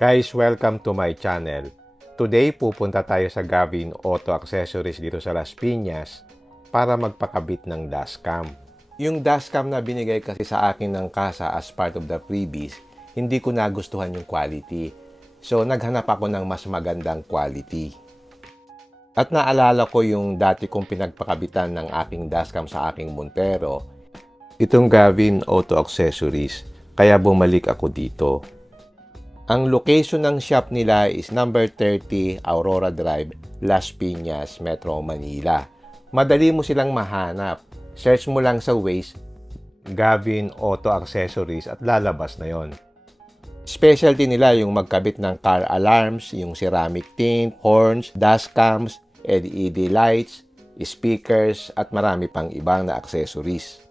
Guys, welcome to my channel. Today, pupunta tayo sa Gavin Auto Accessories dito sa Las Piñas para magpakabit ng dashcam. Yung dashcam na binigay kasi sa akin ng kasa as part of the freebies, hindi ko nagustuhan yung quality. So, naghanap ako ng mas magandang quality. At naalala ko yung dati kong pinagpakabitan ng aking dashcam sa aking Montero. Itong Gavin Auto Accessories, kaya bumalik ako dito. Ang location ng shop nila is number 30 Aurora Drive, Las Piñas, Metro Manila. Madali mo silang mahanap. Search mo lang sa Waze, Gavin Auto Accessories at lalabas na yon. Specialty nila yung magkabit ng car alarms, yung ceramic tint, horns, dashcams, LED lights, speakers at marami pang ibang na accessories.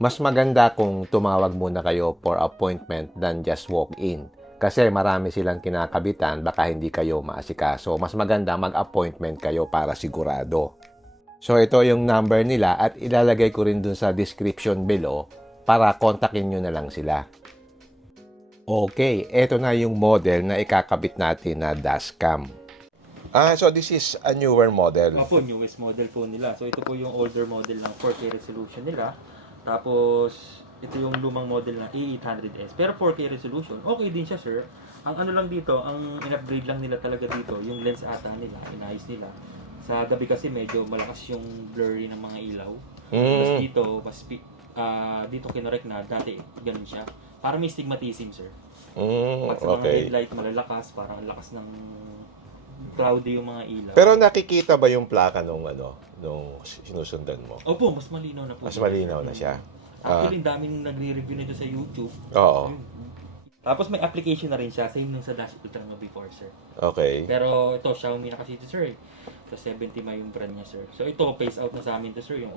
Mas maganda kung tumawag muna kayo for appointment than just walk in. Kasi marami silang kinakabitan, baka hindi kayo maasikaso. Mas maganda mag-appointment kayo para sigurado. So ito yung number nila at ilalagay ko rin dun sa description below para kontakin nyo na lang sila. Okay, ito na yung model na ikakabit natin na dashcam. So this is a newer model. Opo, newest model po nila. So ito po yung older model ng 4K resolution nila. Tapos ito yung lumang model na A800S. Pero 4K resolution, okay din siya, sir. Ang ano lang dito, ang in-upgrade lang nila talaga dito, yung lens ata nila, inayos nila. Sa gabi kasi medyo malakas yung blurry ng mga ilaw. Tapos dito, dito kinorek na, dati ganun siya. Para may stigmatism, sir. Pag sa mga headlight malalakas, parang ang lakas ng cloudy yung mga ilaw. Pero nakikita ba yung plaka nung sinusundan mo? Opo, mas malinaw na po. Mas malinaw na siya. Actually, daming nagre-review nito sa YouTube. Oo. Tapos may application na rin siya, same nung sa Dash Ultra mo before, sir. Okay. Pero ito, Xiaomi na kasi ito, sir. So 70 ma yung brand niya, sir. So ito, phase out na sa amin to, sir, yung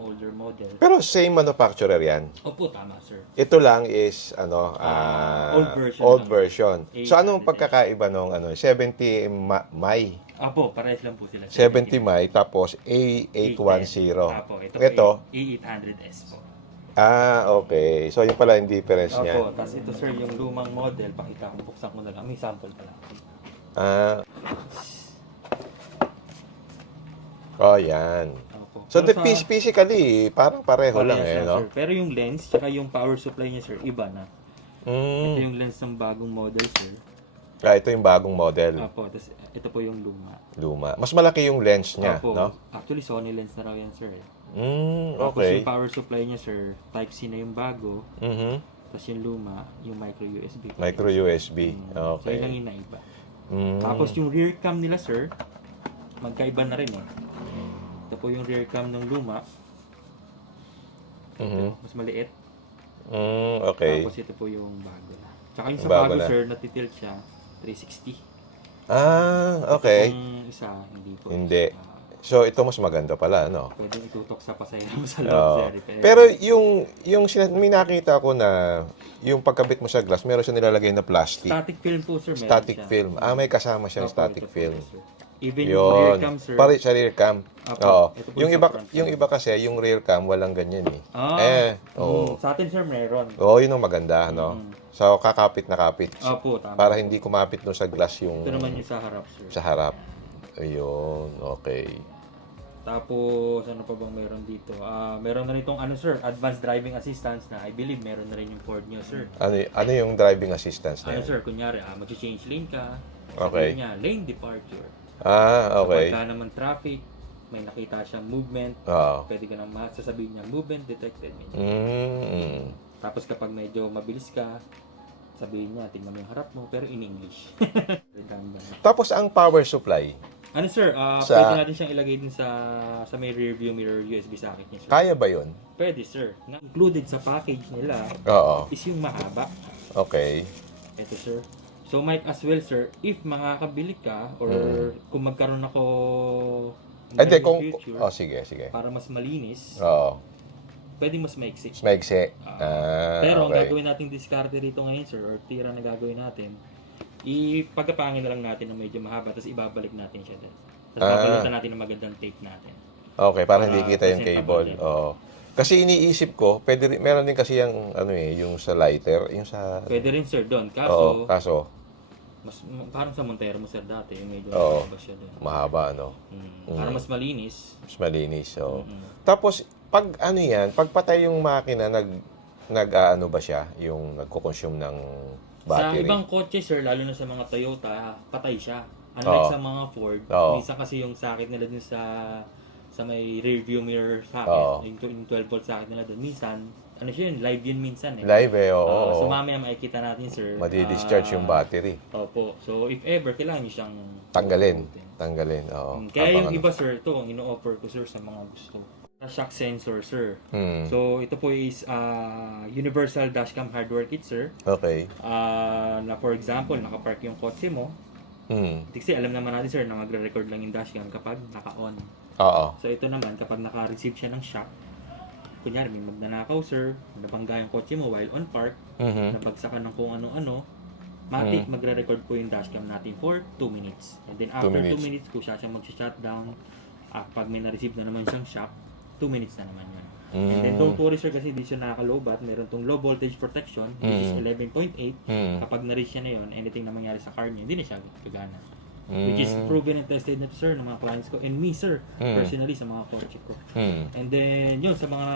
older model. Pero same manufacturer yan. Opo, tama, sir. Ito lang is old version. So anong pagkakaiba nung 70 Mai? Opo, parehas lang po sila. 70 Mai tapos A810. Opo, Ito A800S po. Okay. So yun pala yung difference niya. Opo, tapos ito, sir, yung lumang model, pakita ko, buksan ko na lang. May sample pa lang. Yan. Opo. So Pero physically, parang pareho lang parehas no? sir. Pero yung lens, tsaka yung power supply niya, sir, iba na. Ito yung lens ng bagong model, sir. Ito yung bagong model. Opo, tapos ito po yung luma. Mas malaki yung lens niya, Opo, no? actually Sony lens na raw yan, sir. Tapos Okay. yung power supply niya, sir, Type-C na yung bago. Mhm. Tapos yung luma, yung micro USB. Micro USB. So Okay. yun lang yung naiba. Tapos yung rear cam nila, sir, magkaiba na rin eh. Ito po yung rear cam ng luma. Ito, mas maliit. Okay. Tapos ito po yung bago na. Tsaka yung sa Yung bago bago, na. sir, natitilt siya 360. Okay. Yung isa, hindi po. Hindi. So ito mas maganda pala, no? Pwede itutok sa pasahero mo sa Oo. loob, sir. Pero may nakita ko na yung pagkabit mo sa glass, meron siya nilalagay na plastic. Static film po, sir. Meron Static siya. film. May kasama siyang Opo, static ito po, film. yes, sir. Even yung rear Yun. cam, sir. Pare sa rear cam. Opo, Oo. ito po Yung sa iba, front yung cam. iba kasi, yung rear cam, walang ganyan eh. Oo. Sa atin, sir, meron. Oo, yun ang maganda, no? So, kakapit na kapit. Opo, tama. Para hindi kumapit no sa glass yung Ito naman yung sa harap, sir. sa harap. Ayun, okay. Tapos, ano pa bang meron dito? Meron na rin itong, sir, advanced driving assistance na I believe meron na rin yung Ford nyo, sir. Ano yung driving assistance na yan? Sir, kunyari, mag-change lane ka. Okay. Sabihin niya, lane departure. Okay. Kapag ka naman traffic, may nakita siyang movement, Oo. pwede ka nang sasabihin niya, movement detected. Tapos kapag medyo mabilis ka, sabihin niya, tingnan mo yung harap mo, pero in English. Tapos ang power supply, Sir, pwede natin siyang ilagay din sa may rear view mirror USB socket niya, sir. kaya ba yun? Pwede, sir. Included sa package nila Oo. is yung mahaba. Okay. Ito, sir. So, might as well, sir, if makakabili ka or kung magkaroon ako Hindi, in kung... future, sige. para mas malinis, Oo. pwede mas maiksi. Maigsi. Pero ang Okay. gagawin nating diskarte rito ngayon, sir, or tira na gagawin natin, pagkapangin na lang natin ng medyo mahaba, tapos ibabalik natin siya doon. Tapos babalitan natin ng magandang tape natin. Okay, para hindi Para kita yung cable. presentable din. Oo. Kasi iniisip ko, meron din kasi yung yung sa lighter, yung sa Pwede rin, sir, doon. Oo, Kaso, kaso Parang sa Montero mo sir dati, yung medyo Oo. mahaba siya doon. Mahaba, no? Para mas malinis. Mas malinis, so. Mm. Tapos, pag ano yan, pag patay yung makina, nag-ano ba siya? Yung nagko-consume ng Sa battery? ibang kotse sir, lalo na sa mga Toyota, patay siya. Unlike Oo. sa mga Ford, Oo. minsan kasi yung socket nila dun sa may rear view mirror Oo. socket, yung 12 volt socket nila dun, minsan, ano siya yun, live yun minsan eh. Live eh, oo. So mamaya makikita natin sir. Madi-discharge yung battery. Opo. So if ever, kailangan nyo siyang Tanggalin. bubutin. Tanggalin, oo. Kaya yung Habang iba sir, ito ang ino-offer ko sir sa mga gusto. Sa shock sensor sir. Hmm. So ito po is universal dashcam hardware kit sir. Okay. Na for example, nakapark yung kotse mo. Kasi alam naman natin sir na magre-record lang yung dashcam kapag naka-on. Oo. So ito naman, kapag naka-receive siya ng shock, kunyari may magnanakaw sir, nabangga yung kotse mo while on park, nabagsakan ng kung ano-ano, matik magre-record po yung dashcam natin for 2 minutes. And then after 2 minutes, kung siya mag-shutdown, pag may na-receive na naman siyang shock, 2 minutes na naman yun. And then don't worry sir kasi hindi siya nakaka-lowbat, meron tong low voltage protection, which is 11.8. Kapag na-reach siya na yun, anything na mangyari sa car niya, hindi na siya gagana. Which is proven and tested na to, sir, ng mga clients ko and me sir, personally sa mga kotse ko. And then yun, sa mga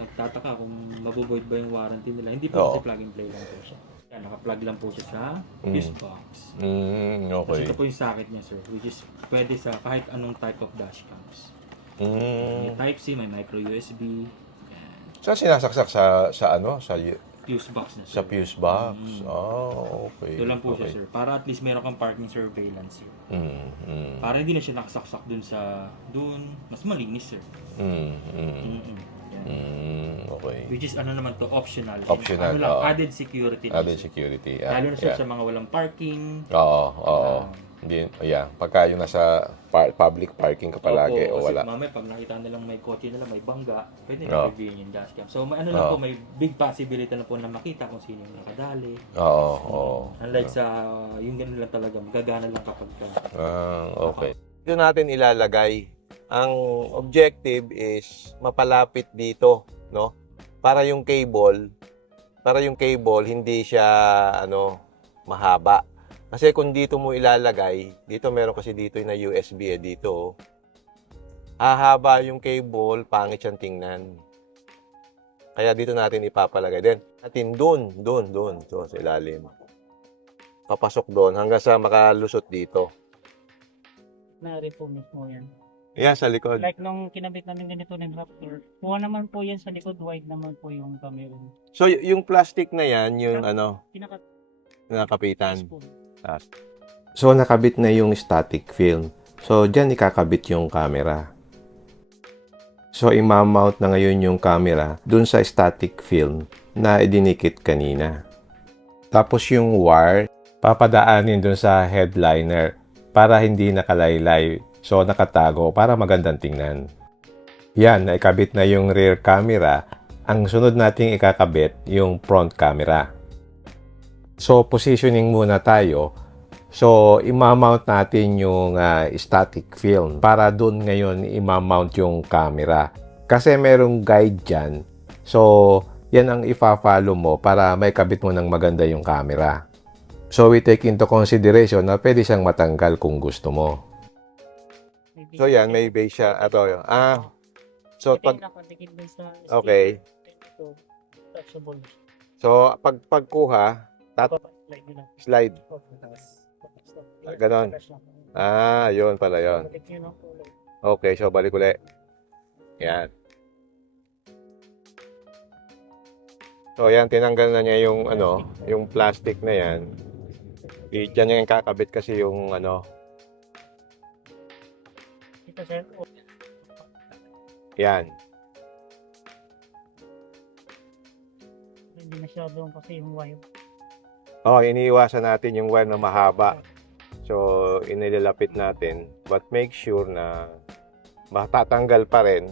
nagtataka kung mabuvoid ba yung warranty nila, hindi po kasi plug and play lang po siya. Yan, naka-plug lang po siya sa fuse box. Okay. Tapos ito po yung socket niya sir, which is pwede sa kahit anong type of dashcams. May type C, may micro USB, yan. Saan sinasaksak sa ano? Sa Fuse box na sir. sa fuse box. Okay. Ito lang po siya sir, para at least meron kang parking surveillance sir. Para hindi na siya nakasaksak dun, mas malinis sir. Yan. Okay. Which is ano naman to, optional. Optional, Ano lang, oo. added security. lang, Added sir. security. Lalo na sir sa mga walang parking. Oo. Hindi, pagka yung nasa public parking ka palagi o Opo, wala. kasi mamaya pag nakita nilang may kotse nila, may bangga, pwede na review yung dashcam. So ano lang po, may big possibility na po na makita kung sino yung nakadali. Oo. Unlike sa yung ganun lang talaga, magagana lang kapag Okay. Dito natin ilalagay. Ang objective is mapalapit dito, no? Para yung cable hindi siya mahaba. Kasi kung dito mo ilalagay, dito meron kasi dito na USB dito. Hahaba yung cable, pangit siyang tingnan. Kaya dito natin ipapalagay. Then, natin doon sa ilalim. Papasok doon hanggang sa makalusot dito. Nari po mismo yan. Yan, sa likod. Like nung kinabit namin ganito ng Raptor, kuha naman po yan sa likod, wide naman po yung camera. So, yung plastic na yan, yung Pinaka nakapitan. po. So, nakabit na yung static film. So, dyan ikakabit yung camera. So, imamount na ngayon yung camera dun sa static film na idinikit kanina. Tapos yung wire, papadaanin dun sa headliner para hindi nakalaylay. So, nakatago para magandang tingnan. Yan, naikabit na yung rear camera. Ang sunod nating ikakabit yung front camera. So, positioning muna tayo. So, imamount natin yung static film para doon ngayon imamount yung camera. Kasi merong guide dyan. So, yan ang ipa-follow mo para may kabit mo ng maganda yung camera. So, we take into consideration na pwede siyang matanggal kung gusto mo. So, yan, may base siya. Ito, so, pag, okay. Touchable. So, pagkuha, Like yun lang. slide. Tapos, Ganon. Yun pala yun. balik yun ang kulay. Okay, so balik ulit. Yan. So, yan, tinanggal na niya yung, yung plastic na yan. Diyan niya yung kakabit kasi yung, Ito sir, yan. hindi masyadong kasi yung wire. Iniiwasan natin yung wire na mahaba. So, inilalapit natin. But make sure na matatanggal pa rin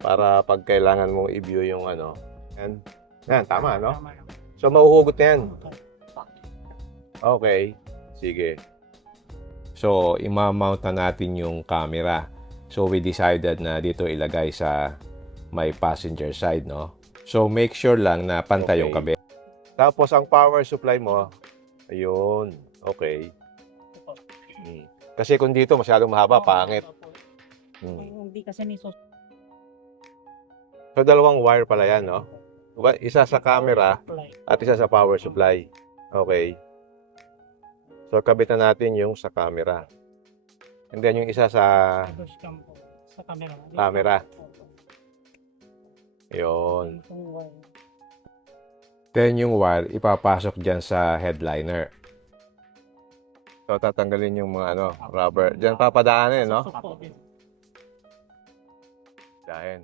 para pag kailangan mong i-view yung Yan, tama, no? Tama lang. So, mahuhugot na yan. Okay. Sige. So, imamount na natin yung camera. So, we decided na dito ilagay sa may passenger side, no? So, make sure lang na pantay yung kabit. Tapos, ang power supply mo, Ayun. Okay. Ito po. Kasi kung dito masyadong mahaba, pangit. Opo. Hmm. Hindi kasi ni sus. So, dalawang wire pala yan, no? Isa sa camera Supply. at isa sa power supply. Okay. So, kabit na natin yung sa camera. And then, yung isa sa Dashcam po. Sa camera. Camera. Opo. yun. Itong wire. Then, yung wire, ipapasok dyan sa headliner. So, tatanggalin yung mga rubber. Diyan papadaanin, no? Opo. Dahil.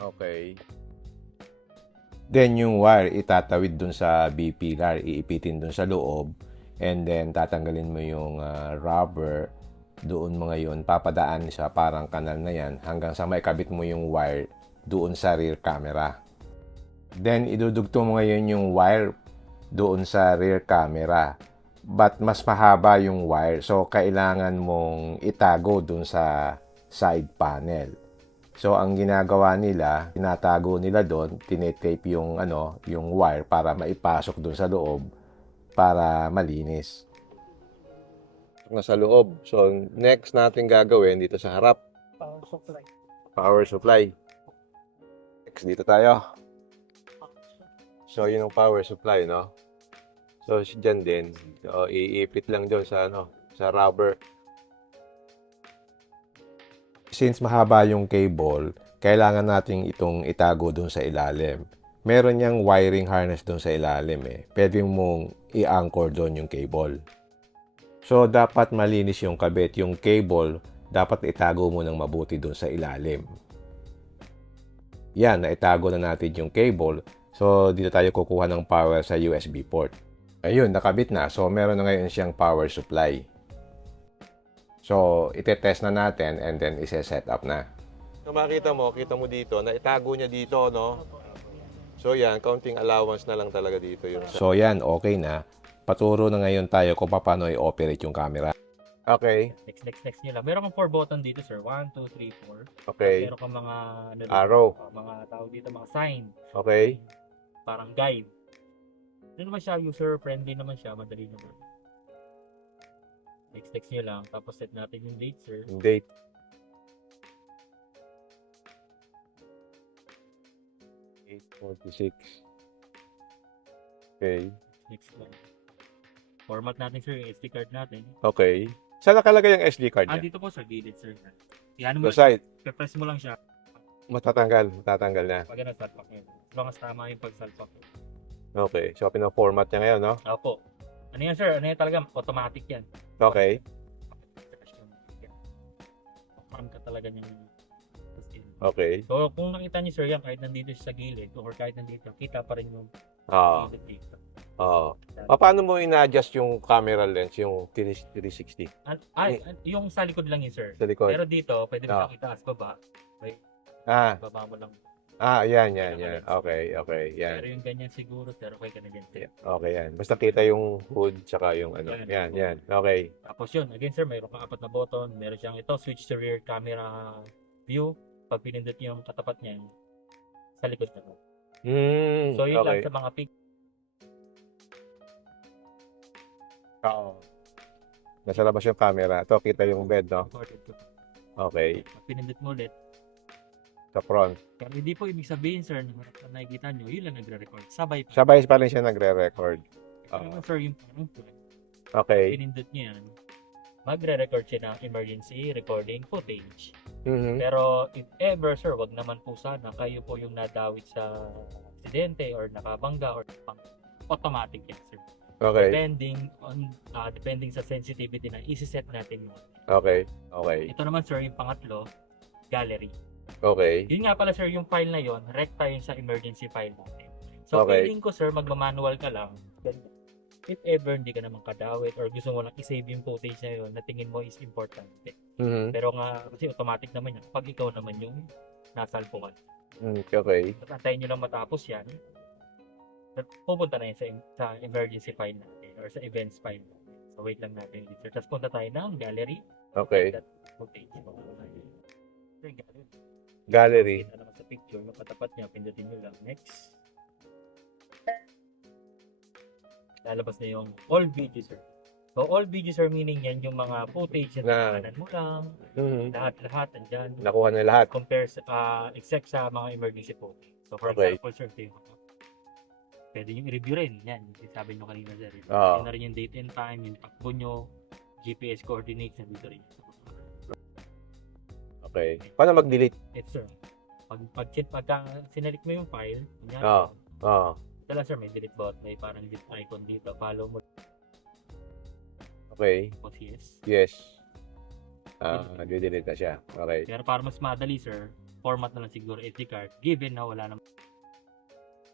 Okay. Then, yung wire, itatawid dun sa B-pillar. Iipitin dun sa loob. And then, tatanggalin mo yung rubber. Doon mga yun, papadaan sa parang kanal na yan hanggang sa maikabit mo yung wire doon sa rear camera. Then, idudugtong mo ngayon yung wire doon sa rear camera. But mas mahaba yung wire. So, kailangan mong itago doon sa side panel. So, ang ginagawa nila, tinatago nila doon, tinetape yung, yung wire para maipasok doon sa loob para malinis. Nasa loob. So, next natin gagawin dito sa harap, Power supply. power supply. Next, dito tayo. So, yun ang power supply, no? So, dyan din. So, iipit lang doon sa, sa rubber. Since mahaba yung cable, kailangan nating itong itago doon sa ilalim. Meron niyang wiring harness doon sa ilalim eh. Pwede mong i-anchor doon yung cable. So, dapat malinis yung kabit. Yung cable, dapat itago mo ng mabuti doon sa ilalim. Yan, naitago na natin yung cable. So, dito tayo kukuha ng power sa USB port. Ayun, nakabit na. So, meron na ngayon siyang power supply. So, itetest na natin and then ise-set up na. So, makita mo dito, na itago niya dito, no? So, yan, counting allowance na lang talaga dito yung... So, yan, okay na. Paturo na ngayon tayo kung paano i-operate yung camera. Okay. Next nyo lang. Meron kang 4 button dito, sir. 1, 2, 3, 4. Okay. Meron kang mga, Arrow. mga tawag dito, mga sign. Okay. Parang guide. Ano naman siya, user-friendly naman siya. Madali naman. Next nyo lang. Tapos set natin yung date, sir. Yung date. .46. Okay. Next lang. Format natin, sir, yung SD card natin. Okay. Saan nakalagay yung SD card niya? Dito po, sir, gilid, sir. Yan mo, Sa side. press mo lang siya. Matatanggal na. Pag ano, salpak yun. As long as tama yung pagsalpak. Okay. So, pina-format niya ngayon, no? Opo. Ano yan, sir? Ano yan talaga? Automatic yan. Okay. Farm ka talaga niyan. Okay. So, kung nakita niyo, sir, yan, kahit nandito siya sa gilid, or kahit nandito, kita pa rin yung Ah. gilid dito. Paano mo ina-adjust yung camera lens, yung 360 Yung sa likod lang yun, sir. sa likod? Pero dito, pwede mo siyang itaas baba. Baba mo lang. Yan. Okay, yan. Pero yung ganyan siguro, sir, okay ka na dyan, sir. Okay, yan. Basta kita yung hood, tsaka yung Yan. Okay. Tapos yun, again, sir, mayroon kang 4 na button. Meron siyang ito, switch to rear camera view. Pag pinindot niyo yung katapat niya, sa likod na po. So, yun lang Okay. sa mga pic. Oo. Nasa labas yung camera. Ito, kita yung bed, no? Recorded ko. Okay. Pag pinindot mo ulit, Sa front. pero hindi po ibig sabihin, sir, na nakikita nyo, yun lang nagre-record. Sabay pa. Sabay pa rin siya nagre-record. Ito naman, sir, yung parang Okay. pinindot nyo yan, magre-record siya ng emergency recording footage. Mhm. Pero if ever, sir, wag naman po sana kayo po yung nadawit sa aksidente or nakabangga or automatic yan, sir. Okay. Depending sa sensitivity na isi-set natin yun. Okay. Ito naman, sir, yung pangatlo, gallery. Okay. Yun nga pala, sir, yung file na yun, rekta yun sa emergency file natin. So, Okay. feeling ko, sir, magmamanual ka lang. If ever hindi ka naman kadawit or gusto mo lang i-save yung footage na yun na tingin mo is importante. Mhm. Pero nga, kasi automatic naman yan. Pag ikaw naman yung nasalpukan. Okay. At antayin nyo lang matapos yan, pupunta na yan sa emergency file natin or sa events file natin. So, wait lang natin dito. Tapos punta tayo ng gallery. Okay. That footage. Okay, gallery. Gallery. Kita naman sa picture, yung katapat niya, pindutin nyo lang. Next. lalabas na yung all video, sir. So, all video, sir, meaning yan yung mga footage na Na- tinahanan mo lang, Mhm. lahat andyan. Nakuha na lahat. Compare sa, except sa mga emergency footage. So, for Okay. example, sir, ito yung pwede nyo i-review rin. Yan, yung sabi nyo kanina, sir. Oo. Yan na rin yung date and time, yung takbo nyo, GPS coordinates, nandito rin. Okay. Paano mag-delete? Yes, sir. Pagka sinalik mo yung file, kunyari, Oo. ito lang, sir, may delete button, may parang delete icon dito. Follow mo Okay. po, yes. Yes. Nag-delete na siya. Okay. Pero para mas madali, sir, format na lang siguro SD card, given na wala namang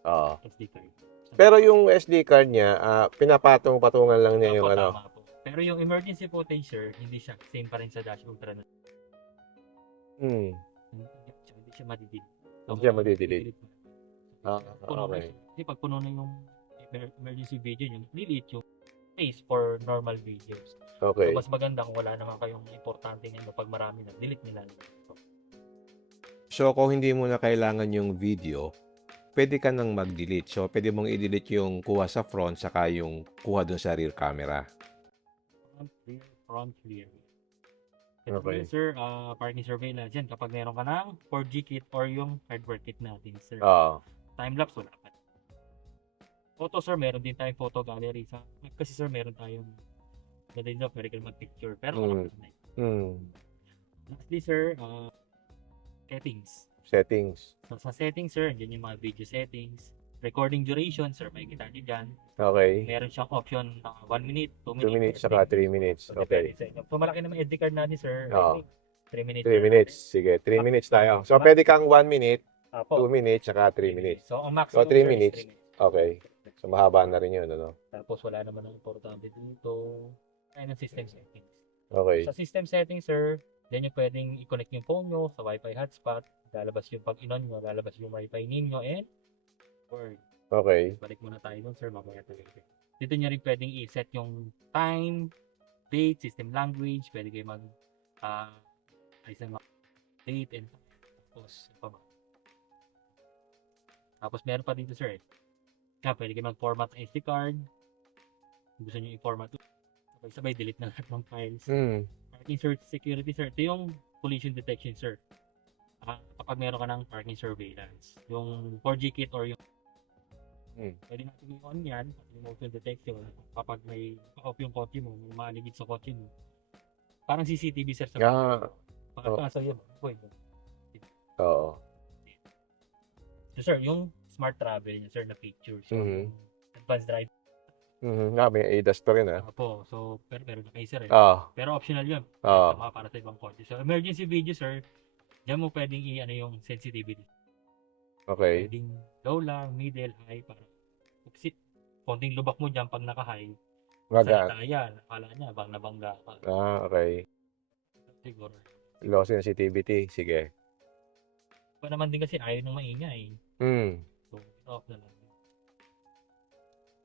Oo. SD card. Pero yung SD card niya, pinapatong-patungan lang niya yung Opo, ano. tama po. Pero yung emergency footage, sir, hindi siya. Same pa rin sa Dash Ultra na. Hmm. Hindi siya madidelete. Hindi siya madidelete. Delete mo. Okay. Puno na siya. Kasi pag puno na yung emergency video nyo, delete yung space for normal videos. Okay. So, mas maganda kung wala naman kayong importante ngayon pag marami na, delete nila. So, kung hindi mo na kailangan yung video, pwede ka nang mag-delete. So, pwede mong i-delete yung kuha sa front saka yung kuha dun sa rear camera. Front clear. Ito Okay. po yun, sir, parking surveillance. Yan, kapag meron ka ng 4G kit or yung hardware kit natin, sir. Oo. Time-lapse, wala pa. Photo, sir, meron din tayong photo gallery. Kasi, sir, meron tayong din na pwede ka mag-picture. Pero, lastly, sir, settings. Settings. So, sa settings, sir, dyan yung mga video settings. Recording duration, sir, may kita nyo dyan. Okay. Meron siyang option na 1 minute, 2 2 minutes saka 3 minutes. So, Okay. depende sa inyo. So, malaki naman SD card natin, sir. Oo. 3 minutes. 3 minutes. Sige, 3 minutes tayo. So, pwede kang 1 minute, 2 Apo. minutes, saka 3 minutes. So, ang maximum, So, 3 sir, is minutes. 3 minutes. Okay. So, mahaba na rin yun, ano? Tapos, wala naman ang importante dito. Ayun ang system settings. Okay. Sa system settings, sir, then yung pwedeng i-connect yung phone nyo sa Wi-Fi hotspot. Lalabas yung pag-inon nyo, lalabas yung Wi-Fi ninyo, and word. Okay. Balik muna tayo dun, sir, mamaya tayo. Dito nyo rin pwedeng i-set yung time, date, system language, pwede kayo ayos ng mga date and time. Tapos, pa ba? Tapos meron pa dito, sir, pwede kayo mag-format ng SD card. Kung gusto nyo i-format, sabay delete na lahat ng files. Parking search security, sir, ito yung collision detection, sir. Kapag meron ka ng parking surveillance, yung 4G kit or yung pwede natin i-on yan, yung motion detection. Kapag may off yung kotse mo, may maaligid sa kotse mo, parang CCTV, sir, sa kaso yun, pwede. Oo. So, sir, yung smart travel niya, sir, na pictures, yung advanced drive. May ADAS to rin, ah. Opo, so, pero na kayo, sir, Oo. pero optional yun. Oo. Tama para sa ibang kotse. So, emergency video, sir, diyan mo pwedeng i-ano yung sensitivity. Okay. Pwedeng low lang, middle, high, para konting lubak mo dyan pag naka-high. Magaan. Salita yan, akala niya, bang nabangga ka. Okay. Siguro. Low sensitivity. Sige. Pa naman din kasi ayaw nang maingay. So, off na lang.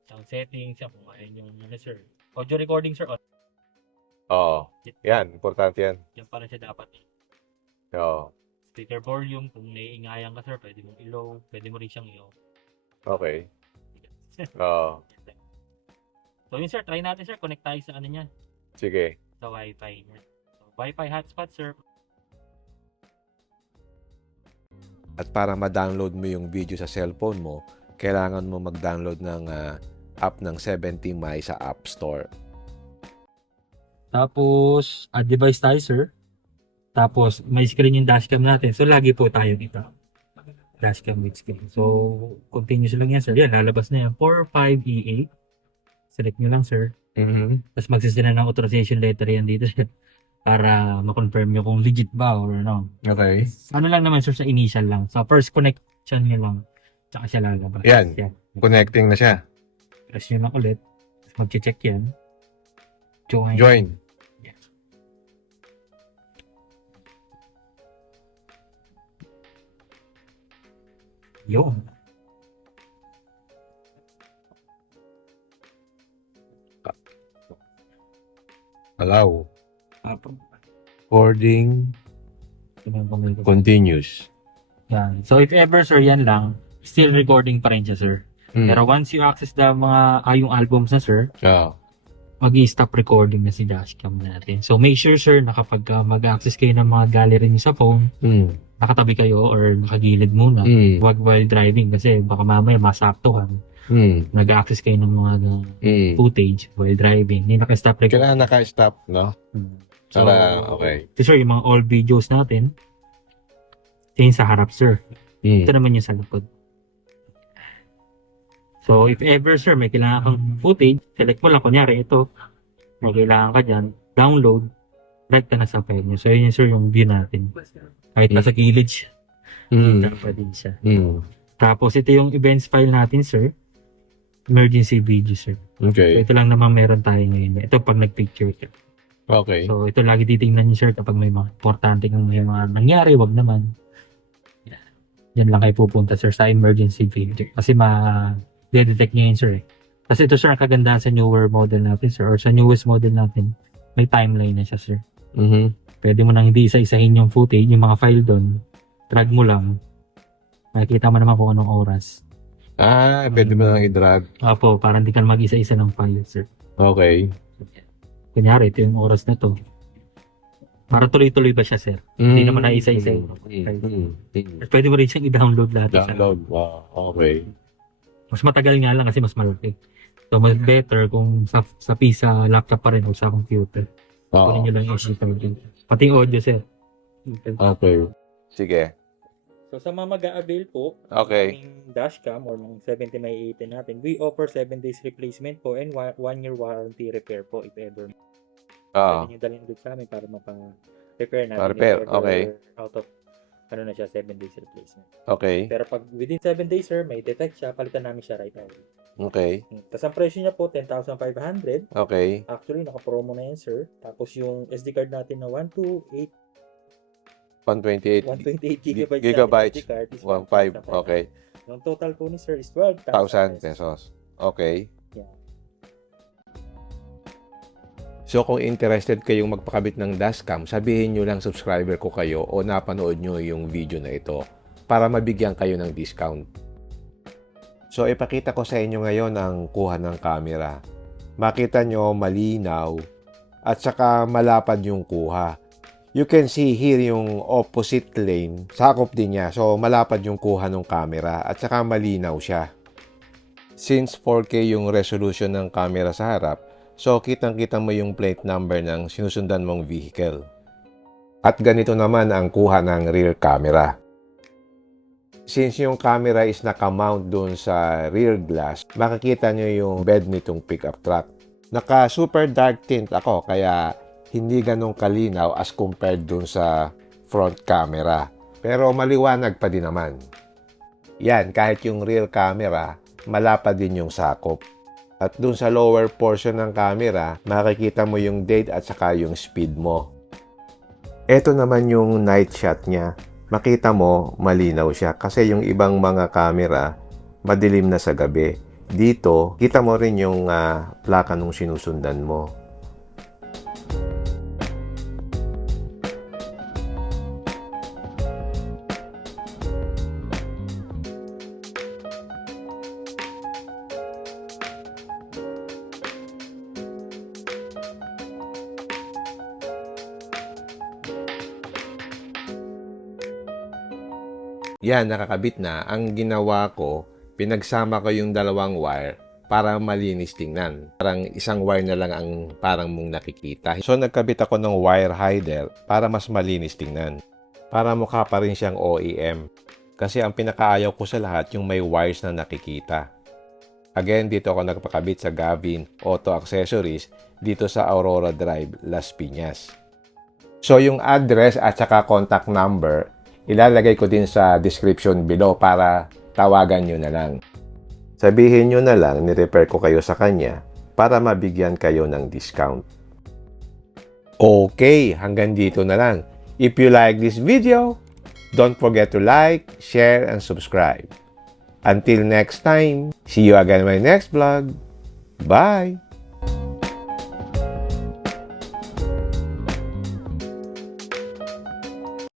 Sound settings, yan, kung ayaw yung sir. Audio recording, sir, on. Oo. Yan. Importante yan. Yan pala siya dapat. Oo. Speaker volume, kung naiingayan ka, sir, pwede mong i-low, pwede mo rin siyang i-off. Okay. Oo. So yun, sir, try natin, sir, connect tayo sa ano niya, Sige. sa Wi-Fi. So, Wi-Fi hotspot, sir. At para ma-download mo yung video sa cellphone mo, kailangan mo mag-download ng app ng 70My sa App Store. Tapos, add device tayo, sir. Tapos, may screen yung dashcam natin. So, lagi po tayo dito. Dashcam with screen. So, continuous lang yan, sir. Yan, lalabas na yan. 45E8. Select nyo lang, sir. Tapos, magsisend ng authorization letter yan dito, sir. Para ma-confirm nyo kung legit ba or ano. Okay. Ano lang naman, sir, sa initial lang. So, first connection nyo lang. Tsaka siya lalabas. Yan. Connecting na siya. Press nyo lang ulit. Tapos, mag-check yan. Join. Join. Yun. Allow. Recording continues. Yan. So, if ever, sir, yan lang, still recording pa rin siya, sir. Pero once you access the mga yung albums na sir, Oh. mag-i-stop recording na si dashcam natin. So make sure sir na kapag mag-access kayo ng mga gallery niyo sa phone, nakatabi kayo or nakagilid muna. Huwag while driving kasi baka mamaya masaktuhan. Nag-access kayo ng mga footage while driving. Hindi naka-stop recording. Kailangan naka-stop, no? So, okay. ito sir, yung mga old videos natin, yun sa harap sir. Ito naman yung sa likod. So, if ever sir, may kailangan kang footage, select mo lang, kunyari ito, may kailangan ka dyan, download, drag ka na sa file nyo. So, yun yung sir, yung view natin. Kahit nasa gilid siya, kita pa din siya. Tapos, ito yung events file natin sir, emergency video sir. So, Okay. ito lang naman meron tayo ngayon. Ito pag nag-picture ka. Okay. So, ito lagi titingnan niyo sir kapag may mga importante kung may mga nangyari, wag naman. Yan lang kayo pupunta sir sa emergency video. Kasi ma-detect niya yun sir eh. Kasi ito sir, ang kagandahan sa newer model natin sir, or sa newest model natin, may timeline na siya sir. Pwede mo nang hindi isa-isahin yung footage, yung mga file doon, drag mo lang, makikita mo naman kung anong oras. Pwede mo lang i-drag. Opo, para hindi ka mag-isa-isa ng file sir. Okay. Kunyari, ito yung oras na to. Para tuloy-tuloy ba siya, sir? Hindi naman na isa-isa. Pwede mo rin siyang i-download lahat. Download. Okay. Mas matagal nga lang kasi mas malaki. So, mas better kung sa PC laptop pa rin o sa computer. Kunin nyo lang yung SD. Pati yung audio, sir. Okay. Sige. So sa mga mag-a-avail po, Okay. ng dashcam or ng 70x80 natin, we offer 7 days replacement po and 1 year warranty repair po if ever. Pwede nyo dalhin doon sa amin para mapa-repair natin. Pa-repair, if ever okay. Out of, na siya, 7 days replacement. Okay. Pero pag within 7 days, sir, may detect siya, palitan namin siya right away. Okay. Tapos ang presyo niya po, 10,500. Okay. Actually, naka-promo na yan, sir. Tapos yung SD card natin na 128 128 gigabytes. SD card is 1.5. Okay. Yung total po ni sir is 12,000 1,000 pesos. Okay. Yeah. So kung interested kayong magpakabit ng dashcam, sabihin nyo lang subscriber ko kayo o napanood nyo yung video na ito para mabigyan kayo ng discount. So ipakita ko sa inyo ngayon ang kuha ng camera. Makita nyo malinaw at saka malapad yung kuha. You can see here yung opposite lane. Sakop din niya. So malapad yung kuha ng camera at saka malinaw siya. Since 4K yung resolution ng camera sa harap, so kitang-kita mo yung plate number ng sinusundan mong vehicle. At ganito naman ang kuha ng rear camera. Since yung camera is nakamount doon sa rear glass, makikita nyo yung bed nitong pickup truck. Naka super dark tint ako kaya hindi ganong kalinaw as compared doon sa front camera. Pero maliwanag pa din naman. Yan, kahit yung rear camera, malapad din yung sakop. At dun sa lower portion ng camera, makikita mo yung date at saka yung speed mo. Ito naman yung night shot niya. Makita mo, malinaw siya. Kasi yung ibang mga camera, madilim na sa gabi. Dito, kita mo rin yung plaka nung sinusundan mo. Yan, nakakabit na. Ang ginawa ko, pinagsama ko yung dalawang wire para malinis tingnan. Parang isang wire na lang ang parang mong nakikita. So, nagkabit ako ng wire hider para mas malinis tingnan. Para mukha pa rin siyang OEM. Kasi ang pinakaayaw ko sa lahat yung may wires na nakikita. Again, dito ako nagpakabit sa Gavin Auto Accessories dito sa Aurora Drive, Las Piñas. So, yung address at saka contact number, ilalagay ko din sa description below para tawagan nyo na lang. Sabihin nyo na lang, ni-refer ko kayo sa kanya para mabigyan kayo ng discount. Okay, hanggang dito na lang. If you like this video, don't forget to like, share, and subscribe. Until next time, see you again in my next vlog. Bye!